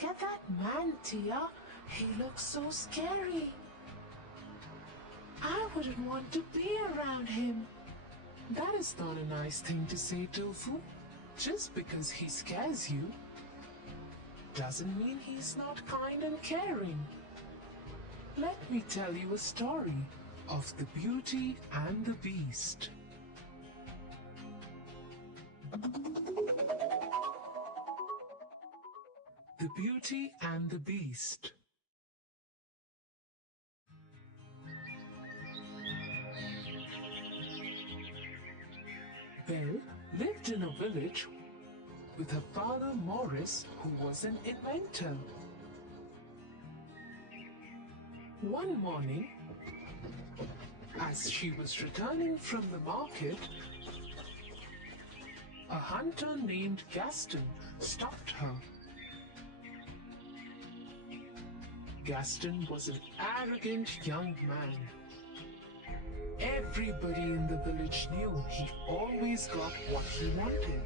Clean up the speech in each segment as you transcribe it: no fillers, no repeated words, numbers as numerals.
Look at that man, Tia. He looks so scary. I wouldn't want to be around him. That is not a nice thing to say, Tofu. Just because he scares you doesn't mean he's not kind and caring. Let me tell you a story of the Beauty and the Beast. The Beauty and the Beast. Belle lived in a village with her father Morris, who was an inventor. One morning, as she was returning from the market, a hunter named Gaston stopped her. Gaston was an arrogant young man. Everybody in the village knew he always got what he wanted.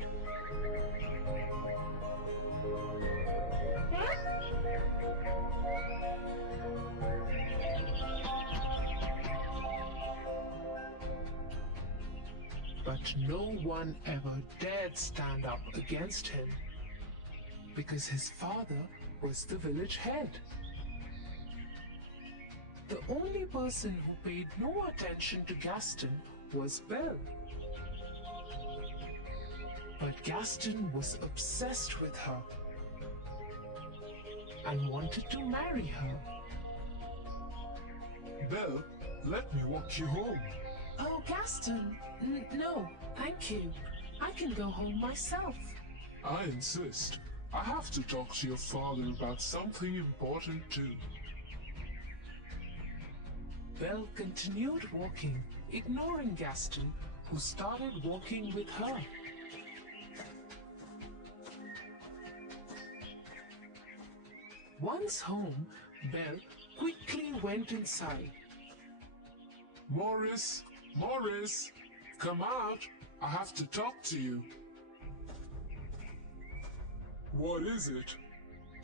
But no one ever dared stand up against him because his father was the village head. The only person who paid no attention to Gaston was Belle. But Gaston was obsessed with her and wanted to marry her. Belle, let me walk you home. Oh, Gaston, no, thank you. I can go home myself. I insist. I have to talk to your father about something important too. Belle continued walking, ignoring Gaston, who started walking with her. Once home, Belle quickly went inside. Morris, come out. I have to talk to you. What is it?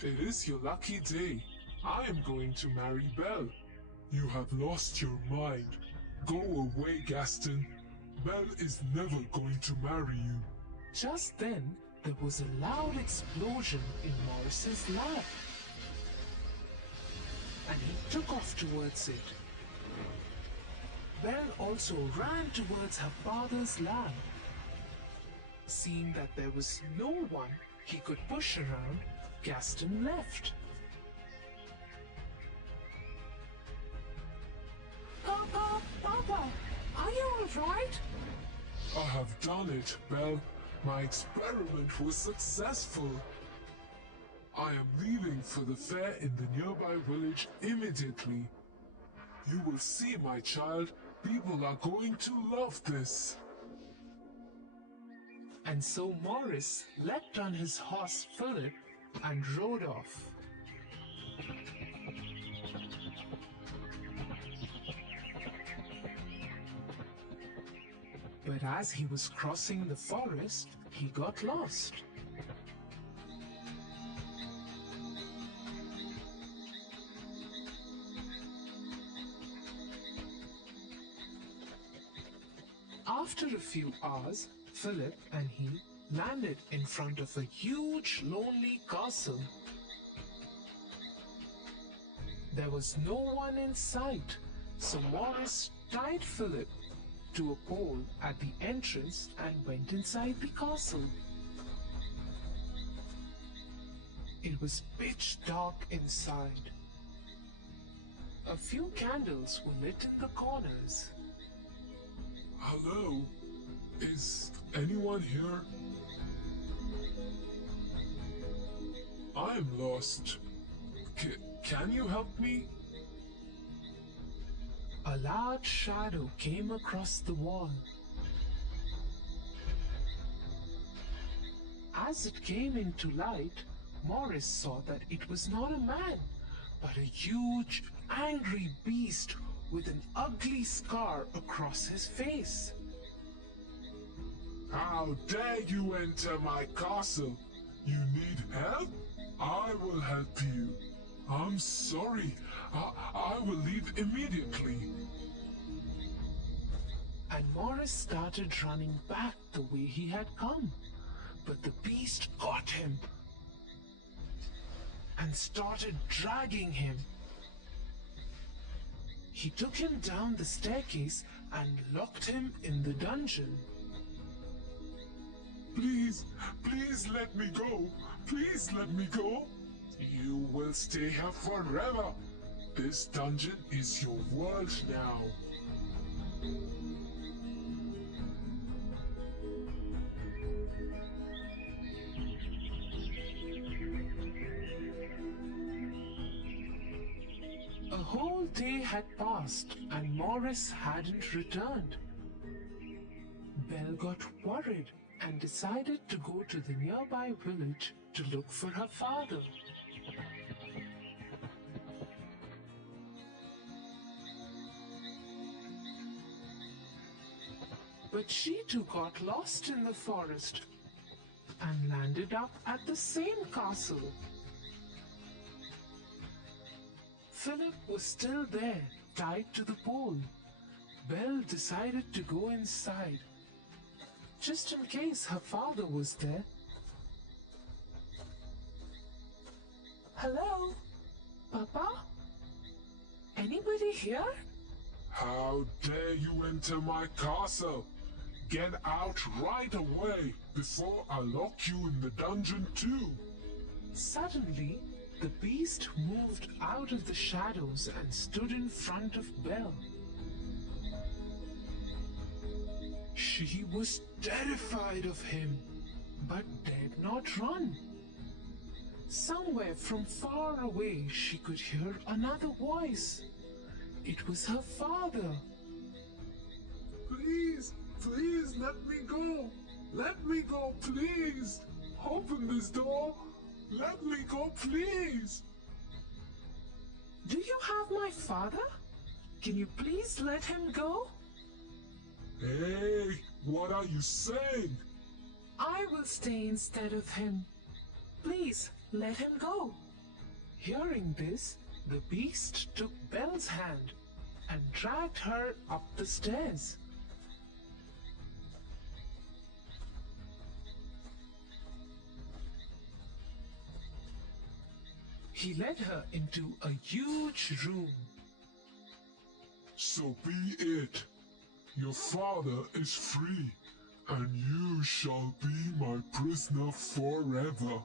It is your lucky day. I am going to marry Belle. You have lost your mind. Go away, Gaston. Belle is never going to marry you. Just then, there was a loud explosion in Morris's lab, and he took off towards it. Belle also ran towards her father's lab. Seeing that there was no one he could push around, Gaston left. Papa, are you alright? I have done it, Belle. My experiment was successful. I am leaving for the fair in the nearby village immediately. You will see, my child. People are going to love this. And so Morris leapt on his horse Philip and rode off. But as he was crossing the forest, he got lost. After a few hours, Philip and he landed in front of a huge lonely castle. There was no one in sight, so Morris tied Philip to a pole at the entrance and went inside the castle. It was pitch dark inside. A few candles were lit in the corners. Hello? Is anyone here? I'm lost. Can you help me? A large shadow came across the wall. As it came into light, Morris saw that it was not a man, but a huge, angry beast with an ugly scar across his face. How dare you enter my castle? You need help? I will help you. I'm sorry. I will leave immediately. And Morris started running back the way he had come. But the beast got him and started dragging him. He took him down the staircase and locked him in the dungeon. Please, please let me go. Please let me go. You will stay here forever. This dungeon is your world now. A whole day had passed and Morris hadn't returned. Belle got worried and decided to go to the nearby village to look for her father. But she too got lost in the forest and landed up at the same castle. Philip was still there, tied to the pole. Belle decided to go inside, just in case her father was there. Hello? Papa? Anybody here? How dare you enter my castle? Get out right away before I lock you in the dungeon too. Suddenly, the beast moved out of the shadows and stood in front of Belle. She was terrified of him, but dared not run. Somewhere from far away she could hear another voice. It was her father. Please, please let me go. Let me go, please. Open this door. Let me go, please. Do you have my father? Can you please let him go? Hey, what are you saying? I will stay instead of him. Please, let him go. Hearing this, the beast took Belle's hand and dragged her up the stairs. He led her into a huge room. So be it. Your father is free, and you shall be my prisoner forever.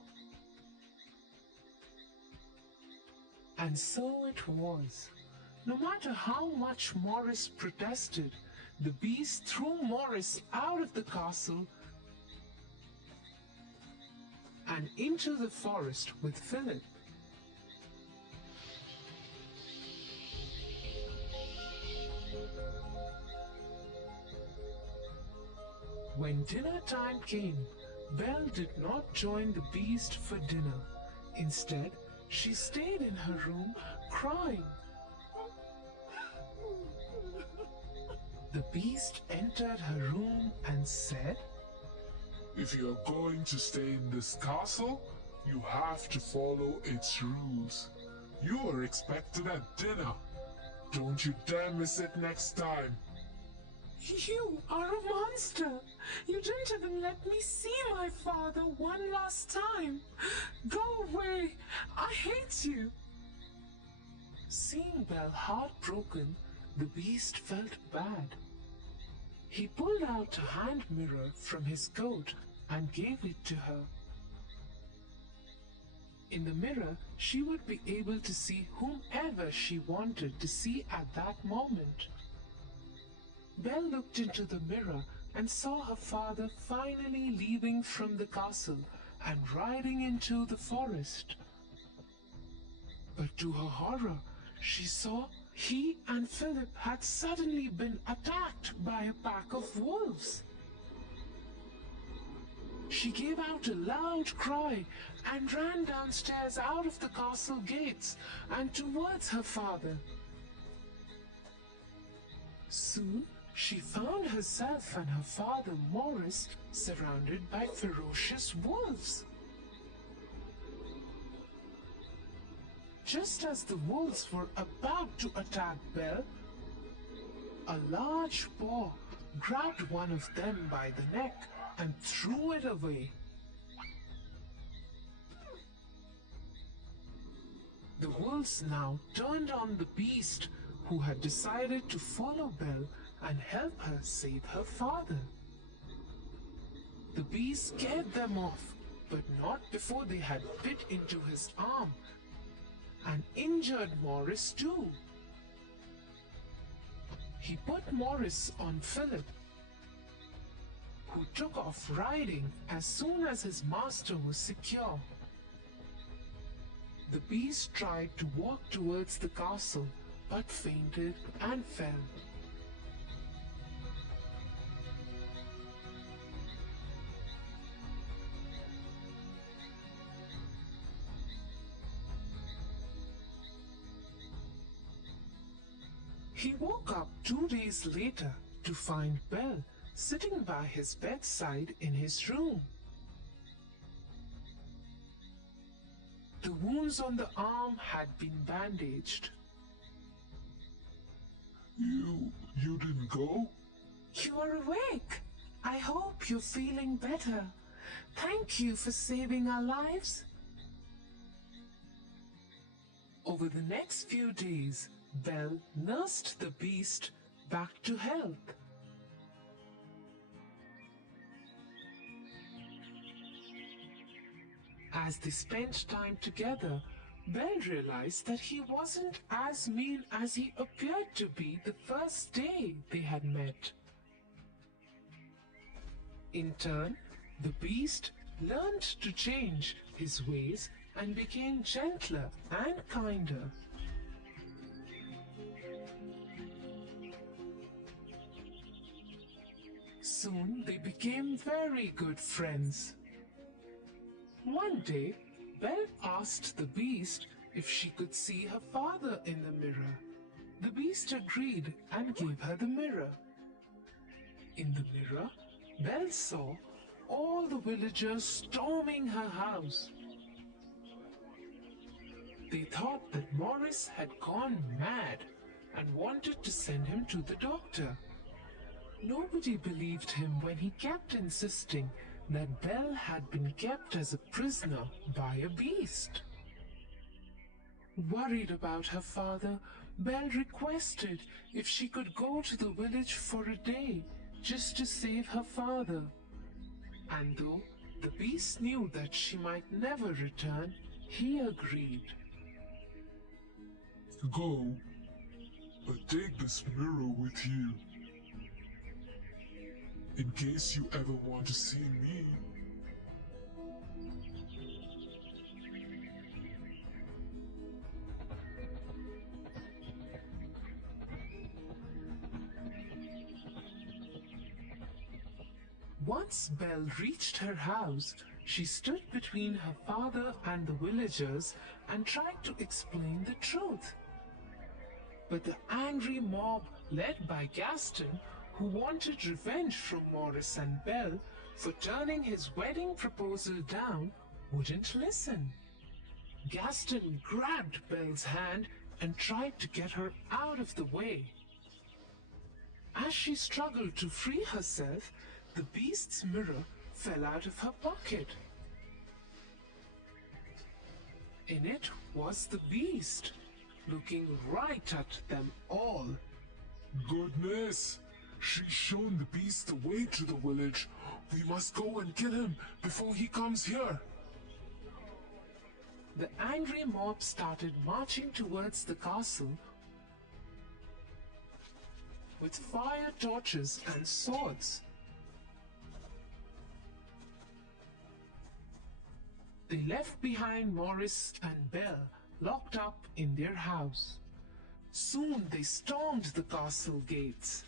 And so it was. No matter how much Morris protested, the beast threw Morris out of the castle and into the forest with Philip. When dinner time came, Belle did not join the beast for dinner. Instead, she stayed in her room crying. The beast entered her room and said, If you are going to stay in this castle, you have to follow its rules. You are expected at dinner. Don't you dare miss it next time. "You are a monster! You didn't even let me see my father one last time! Go away! I hate you!" Seeing Belle heartbroken, the beast felt bad. He pulled out a hand mirror from his coat and gave it to her. In the mirror, she would be able to see whomever she wanted to see at that moment. Belle looked into the mirror and saw her father finally leaving from the castle and riding into the forest. But to her horror, she saw he and Philip had suddenly been attacked by a pack of wolves. She gave out a loud cry and ran downstairs out of the castle gates and towards her father. Soon, she found herself and her father Morris surrounded by ferocious wolves. Just as the wolves were about to attack Belle, a large paw grabbed one of them by the neck and threw it away. The wolves now turned on the beast, who had decided to follow Belle and help her save her father. The beast scared them off, but not before they had bit into his arm and injured Morris too. He put Morris on Philip, who took off riding as soon as his master was secure. The beast tried to walk towards the castle, but fainted and fell. He woke up 2 days later to find Belle sitting by his bedside in his room. The wounds on the arm had been bandaged. You didn't go? You are awake. I hope you're feeling better. Thank you for saving our lives. Over the next few days, Belle nursed the beast back to health. As they spent time together, Belle realized that he wasn't as mean as he appeared to be the first day they had met. In turn, the beast learned to change his ways and became gentler and kinder. Soon they became very good friends. One day, Belle asked the beast if she could see her father in the mirror. The beast agreed and gave her the mirror. In the mirror, Belle saw all the villagers storming her house. They thought that Morris had gone mad and wanted to send him to the doctor. Nobody believed him when he kept insisting that Belle had been kept as a prisoner by a beast. Worried about her father, Belle requested if she could go to the village for a day just to save her father. And though the beast knew that she might never return, he agreed. Go, but take this mirror with you. In case you ever want to see me. Once Belle reached her house, she stood between her father and the villagers and tried to explain the truth. But the angry mob, led by Gaston, who wanted revenge from Morris and Belle for turning his wedding proposal down, wouldn't listen. Gaston grabbed Belle's hand and tried to get her out of the way. As she struggled to free herself, the beast's mirror fell out of her pocket. In it was the beast, looking right at them all. Goodness! She's shown the beast the way to the village. We must go and kill him before he comes here. The angry mob started marching towards the castle with fire torches and swords. They left behind Morris and Belle locked up in their house. Soon they stormed the castle gates.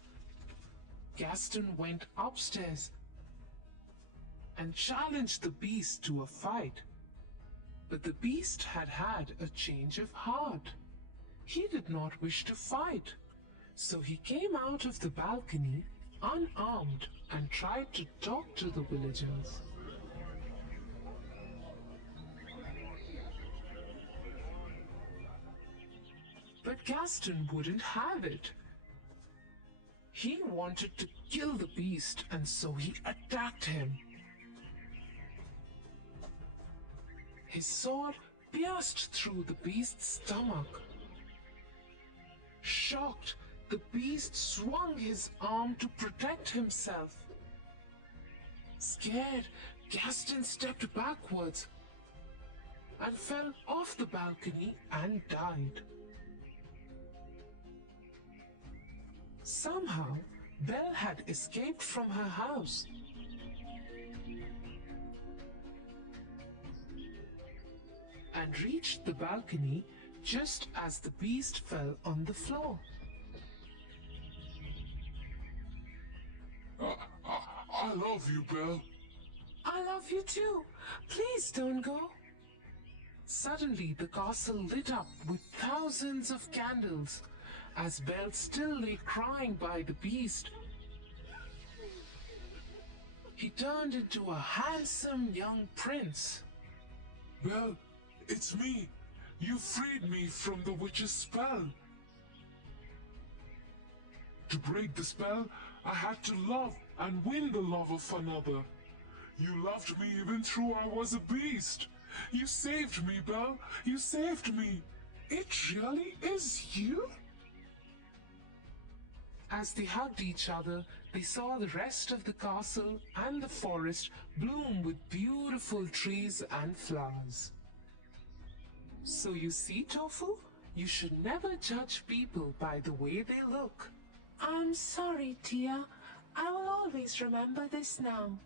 Gaston went upstairs and challenged the beast to a fight. But the beast had had a change of heart. He did not wish to fight, so he came out of the balcony unarmed and tried to talk to the villagers. But Gaston wouldn't have it. He wanted to kill the beast, and so he attacked him. His sword pierced through the beast's stomach. Shocked, the beast swung his arm to protect himself. Scared, Gaston stepped backwards and fell off the balcony and died. Somehow, Belle had escaped from her house. And reached the balcony just as the beast fell on the floor. I love you, Belle. I love you too. Please don't go. Suddenly, the castle lit up with thousands of candles as Belle still lay crying by the beast. He turned into a handsome young prince. Belle, it's me. You freed me from the witch's spell. To break the spell, I had to love and win the love of another. You loved me even though I was a beast. You saved me, Belle. You saved me. It really is you? As they hugged each other, they saw the rest of the castle and the forest bloom with beautiful trees and flowers. So you see, Tofu, you should never judge people by the way they look. I'm sorry, Tia. I will always remember this now.